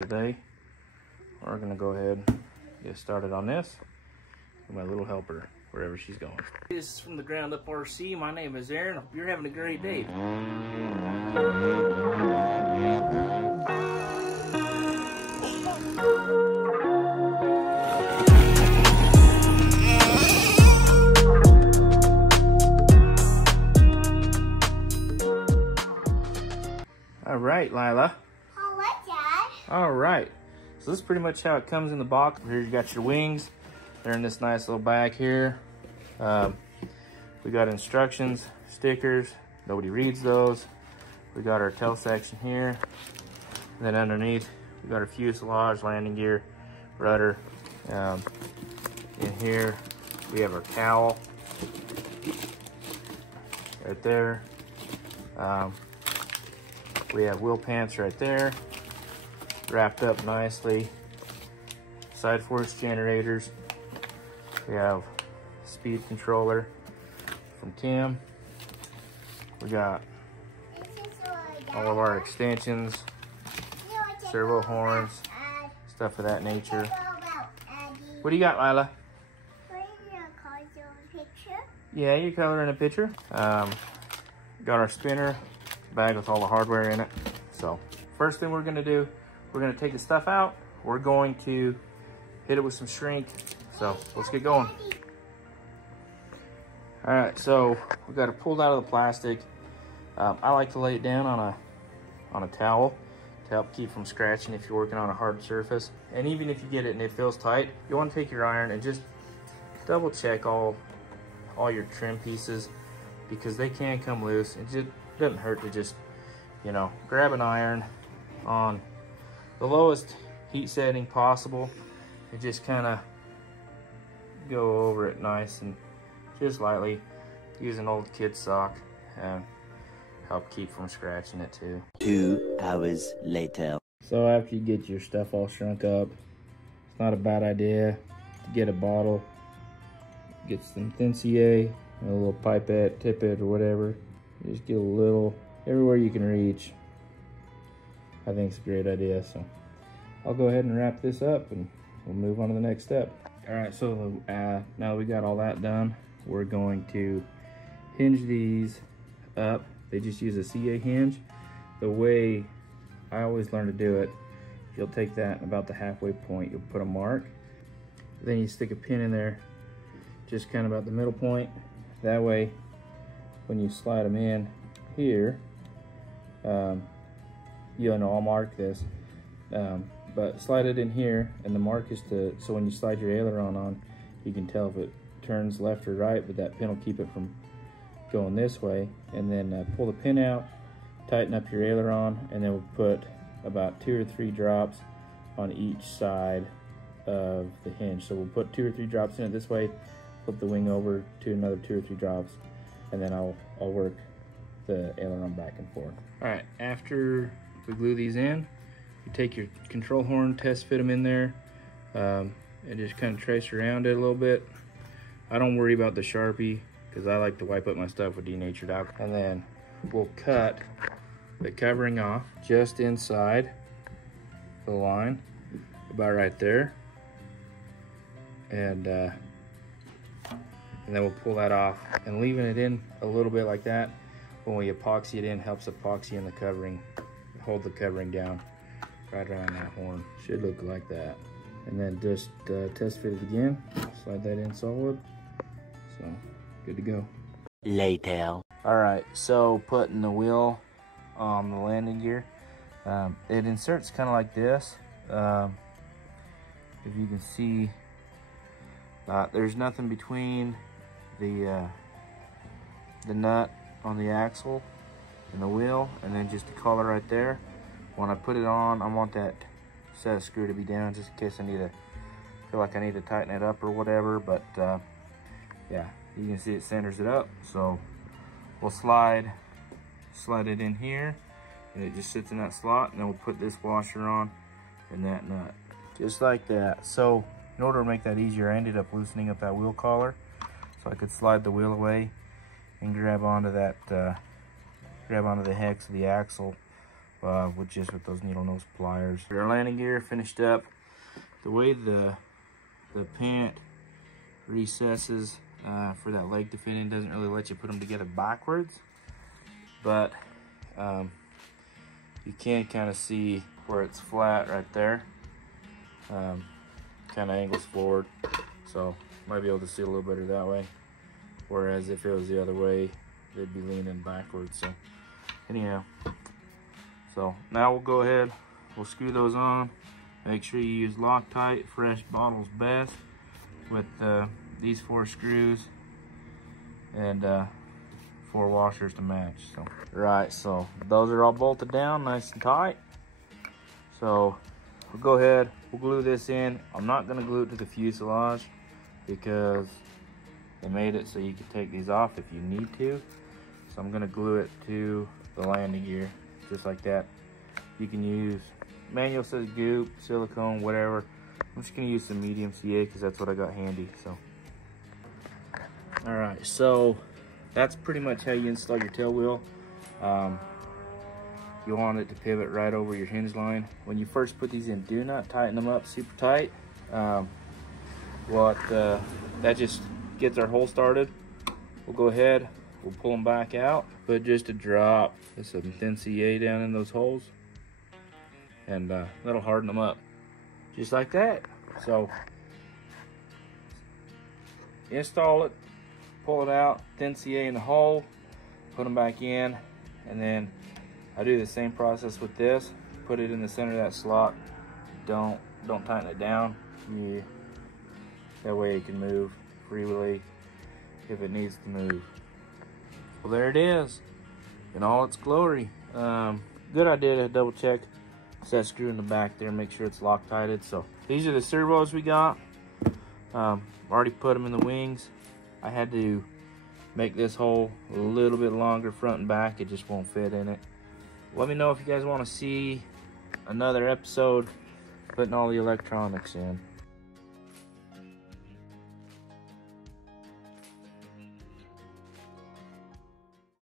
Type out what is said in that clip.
Today we're gonna go ahead and get started on this with my little helper wherever she's going. This is from the Ground Up RC. My name is Aaron. Hope you're having a great day. All right, Lila. All right, so this is pretty much how it comes in the box. Here you got your wings. They're in this nice little bag here. We got instructions, stickers. Nobody reads those. We got our tail section here. And then underneath, we got our fuselage, landing gear, rudder. In here, we have our cowl right there. We have wheel pants right there, wrapped up nicely. Side force generators. We have speed controller from Tim. We got all of our extensions, servo horns, stuff of that nature. What do you got, Lila? Yeah, you're coloring a picture. Got our spinner bag with all the hardware in it. So first thing we're gonna do, we're gonna take the stuff out. We're going to hit it with some shrink. So let's get going. All right, so we got it pulled out of the plastic. I like to lay it down on a towel to help keep from scratching if you're working on a hard surface. And even if you get it and it feels tight, you want to take your iron and just double check all your trim pieces, because they can come loose. It just doesn't hurt to just, you know, grab an iron on the lowest heat setting possible and just kind of go over it nice and just lightly. Use an old kid sock and help keep from scratching it too. 2 hours later. So after you get your stuff all shrunk up, it's not a bad idea to get a bottle, get some thin CA, a little pipette, tippet or whatever. Just get a little everywhere you can reach. I think it's a great idea. So I'll go ahead and wrap this up and we'll move on to the next step. All right, so now we got all that done, we're going to hinge these up. They just use a CA hinge. The way I always learn to do it, you'll take that about the halfway point, you'll put a mark, then you stick a pin in there just kind of about the middle point. That way when you slide them in here, you'll know I'll mark this, but slide it in here, and the mark is so when you slide your aileron on, you can tell if it turns left or right, but that pin will keep it from going this way. And then pull the pin out, tighten up your aileron, and then we'll put about 2 or 3 drops on each side of the hinge. So we'll put 2 or 3 drops in it this way, flip the wing over to another 2 or 3 drops, and then I'll work the aileron back and forth. All right, after we glue these in, you take your control horn, test fit them in there, and just kind of trace around it a little bit. I don't worry about the Sharpie because I like to wipe up my stuff with denatured alcohol. And then we'll cut the covering off just inside the line, about right there. And then we'll pull that off, and leaving it in a little bit like that when we epoxy it in helps epoxy in the covering, hold the covering down right around that horn. Should look like that. And then just test fit it again, slide that in solid. So good to go. Later. All right, so putting the wheel on the landing gear, it inserts kind of like this. If you can see, there's nothing between the nut on the axle and the wheel, and then just a collar right there. When I put it on, I want that set screw to be down just in case I feel like I need to tighten it up or whatever. But yeah, you can see it centers it up. So we'll slide it in here, and it just sits in that slot, and then we'll put this washer on and that nut, just like that. So in order to make that easier, I ended up loosening up that wheel collar so I could slide the wheel away and grab onto that, grab onto the hex of the axle with those needle nose pliers. Our landing gear finished up. The way the pant recesses for that leg to fit in doesn't really let you put them together backwards, but you can kind of see where it's flat right there. Kind of angles forward, so might be able to see a little better that way, whereas if it was the other way, they'd be leaning backwards. So anyhow, so now we'll go ahead, we'll screw those on. Make sure you use Loctite, fresh bottles best, with these 4 screws and 4 washers to match. So right, so those are all bolted down nice and tight. So we'll go ahead, we'll glue this in. I'm not going to glue it to the fuselage because they made it so you can take these off if you need to. So I'm going to glue it to the landing gear just like that. You can use manual says goop, silicone, whatever. I'm just going to use some medium CA because that's what I got handy. So all right, so that's pretty much how you install your tail wheel. You want it to pivot right over your hinge line. When you first put these in, do not tighten them up super tight. That just gets our hole started. We'll go ahead, we'll pull them back out. Put just a drop of some thin CA down in those holes, and that'll harden them up just like that. So install it, pull it out, thin CA in the hole, put them back in, and then I do the same process with this. Put it in the center of that slot. Don't tighten it down. Yeah. That way it can move freely if it needs to move. Well, there it is in all its glory. Good idea to double check that screw in the back there, make sure it's Loctited. So these are the servos we got. Already put them in the wings. I had to make this hole a little bit longer front and back. It just won't fit in it. Let me know if you guys want to see another episode putting all the electronics in.